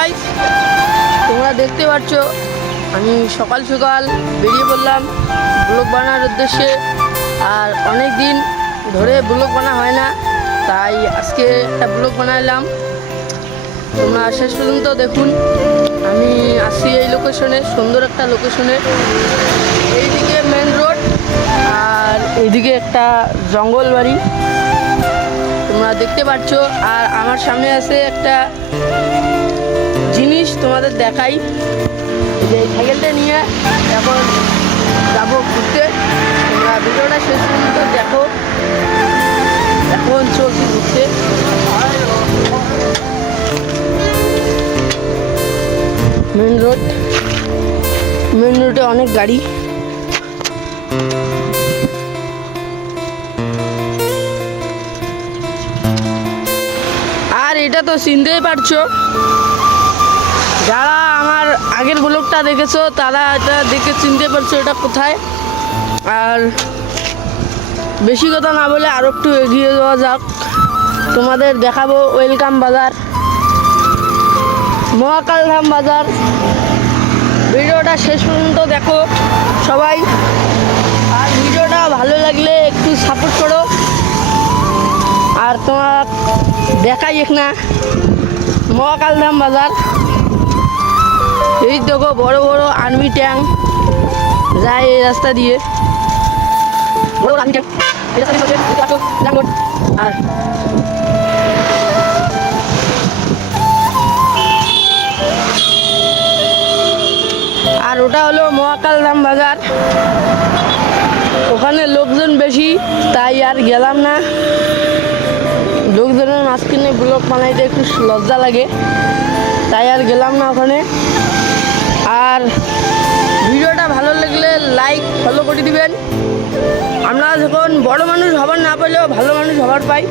Guys, তোমরা দেখতে পাচ্ছ আমি সকাল সকাল বেরিয়ে পড়লাম ব্লগ বানানোর উদ্দেশ্যে। আর অনেক দিন ধরে ব্লগ বানা হয় না, তাই আজকে একটা ব্লগ বানালাম। তোমরা শেষ পর্যন্ত দেখুন। আমি আসছি এই লোকেশনে, সুন্দর একটা লোকেশনে। এইদিকে মেন রোড আর এইদিকে একটা জঙ্গল বাড়ি তোমরা দেখতে পাচ্ছ। আর আমার সামনে আছে একটা জিনিস, তোমাদের দেখাই। যে সাইকেলটা নিয়ে এখন যাবো ঘুরতে। তোমরা ভিডিওটা শেষ পর্যন্ত দেখো। এখন চলছি ঘুরতে। মেন রোডে অনেক গাড়ি। আর এটা তো চিনতেই পারছো, যারা আমার আগের ব্লগটা দেখেছো তারা এটা দেখে চিনতে পারছো এটা কোথায়। আর বেশি কথা না বলে আরও একটু এগিয়ে যাওয়া যাক, তোমাদের দেখাবো ওয়েলকাম বাজার, মহাকালধাম বাজার। ভিডিওটা শেষ পর্যন্ত দেখো সবাই। আর ভিডিওটা ভালো লাগলে একটু সাপোর্ট করো। আর তোমার দেখাই না মহাকালধাম বাজার। এই দেখো বড় বড় আর্মি ট্যাঙ্ক যায় এই রাস্তা দিয়ে, বড় আর্মি ট্যাঙ্ক এই রাস্তা দিয়ে আর ওটা হলো মহাকালধাম বাজার। ওখানে লোকজন বেশি, তাই আর গেলাম না। লোকজনের মাঝখানে ব্লগ বানাইতে একটু লজ্জা লাগে, তাই আর গেলাম না ওখানে। আর ভিডিওটা ভালো লাগলে লাইক ফলো করে দিবেন। আমরা যখন বড় মানুষ হবার না পাইলেও ভালো মানুষ হবার পাই।